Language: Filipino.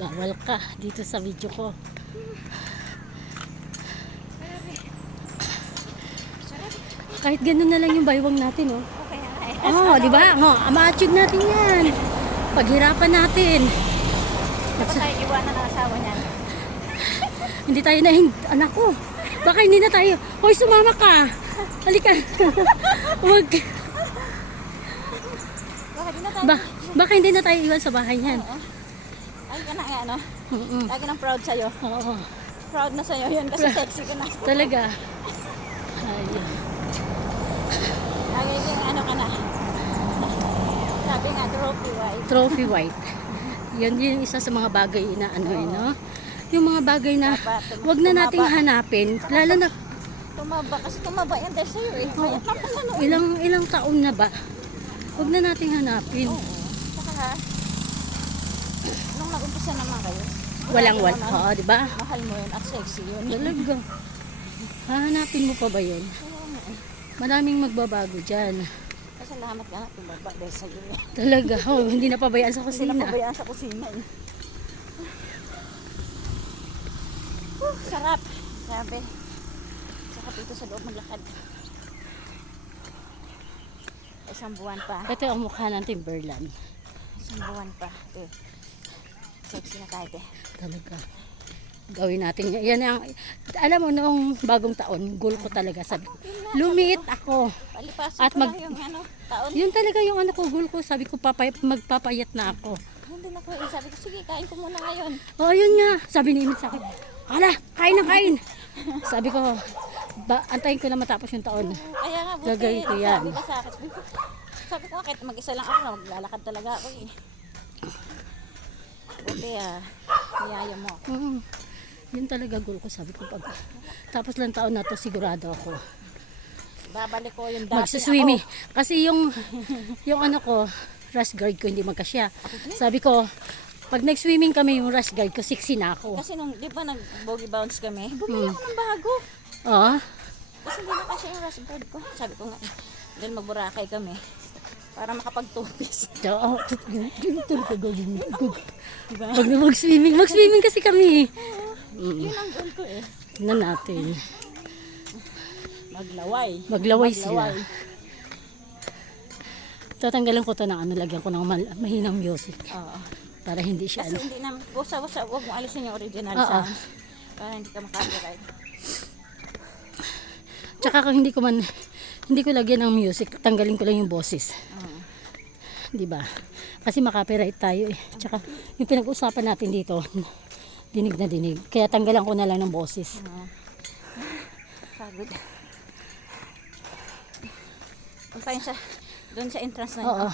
Bawal ka dito sa video ko. Kahit ganun na lang yung baywang natin, oh. Okay na eh. Oh, di ba? Oh, ma-achieve natin yan. Paghirapan natin. Dapat tayo iwanan ng asawa niyan. Hindi tayo na, anak ko. Baka hindi na tayo. Hoy, sumama ka. Halika. Huwag. Baka di na tayo. Baka hindi na tayo iwan sa bahay niyan. Oo. Ay, ka na nga, ano? Mm-mm. Lagi nang proud sa'yo. Oo. Proud na sa'yo yun kasi sexy ka na. Talaga. Ayun. Lagi yung ano ka na. Sabi nga, trophy white. Trophy white. Yan yung isa sa mga bagay na ano, no? Yung mga bagay na wag na nating hanapin. Lalo na Tumaba. Kasi tumaba yan dahil sa'yo eh. Mayat na pa ano. ilang taon na ba? Wag na nating hanapin. Oo. Saka ha, nung nag-umpisa naman kayo, Walang naman, Oo, di ba? mahal mo yun at sexy yun. Talaga. Hahanapin mo pa ba yun? Oo nga eh. Maraming magbabago dyan. Pasalamat ka na tumaba dahil sa'yo eh. Talaga. Oh, hindi na pabayaan sa Hindi na kusina. pabayaan sa kusina eh. Sarap. Sabi. Sarap dito sa loob maglakad. Isang buwan pa. Ito ang mukha ng Timberland. Isang buwan pa. Ito. Sexy na tayo eh. Talaga. Gawin natin yan. Yan ang, alam mo, noong bagong taon, goal ko talaga. Sabi ko, lumiit ako. Palipasin At ko lang yung ano, taon. Yun talaga yung ano ko, goal ko. Sabi ko, magpapayat na ako. Hindi na ko eh. Sabi ko, sige, kain ko muna ngayon. Oh, yun nga. Sabi ni Imit sa akin, hala, kain na kain. Sabi ko, antayin ko na matapos yung taon. Kaya nga, buti. Gagawin ko yan. Sabi ko sa akin. Sabi ko, kahit mag-isa lang ako, maglalakad talaga ako eh. Buti niyaya mo ako. Yun talaga goal ko. Sabi ko, tapos lang taon na to, sigurado ako. Babalik ko yung dati Magsuswimming. ako. Kasi yung ano ko, rash guard ko hindi magkasya. Sabi ko, pag nag-swimming kami, yung rash guard ko, 60 na ako. Kasi nung, di ba nag-bogey bounce kami, bumili ako ng bago. Oo. Kasi hindi na kasi yung rush guard ko. Sabi ko nga, dahil mag-Boracay kami, para makapag-tupis. Oo. Ganito ka gawin. Diba? Pag na mag-swimming kasi kami. Yun ang goal ko eh. Tingnan natin. Maglaway Sila. Tatanggalan ko to ng ano, lagyan ko ng mahinang music. Oo. Para hindi siya Kasi ano. hindi naman, busa-busa, huwag mo alisin yung original Oo. sounds. Para hindi ka makapiright. Tsaka kung hindi ko lagyan ng music, tanggalin ko lang yung boses. Oo. 'Di ba? Kasi makapiright tayo eh. Tsaka yung pinag-usapan natin dito, dinig na dinig. Kaya tanggalan ko na lang ng boses. Pagod. Puntayin siya doon sa entrance na yun. Oo.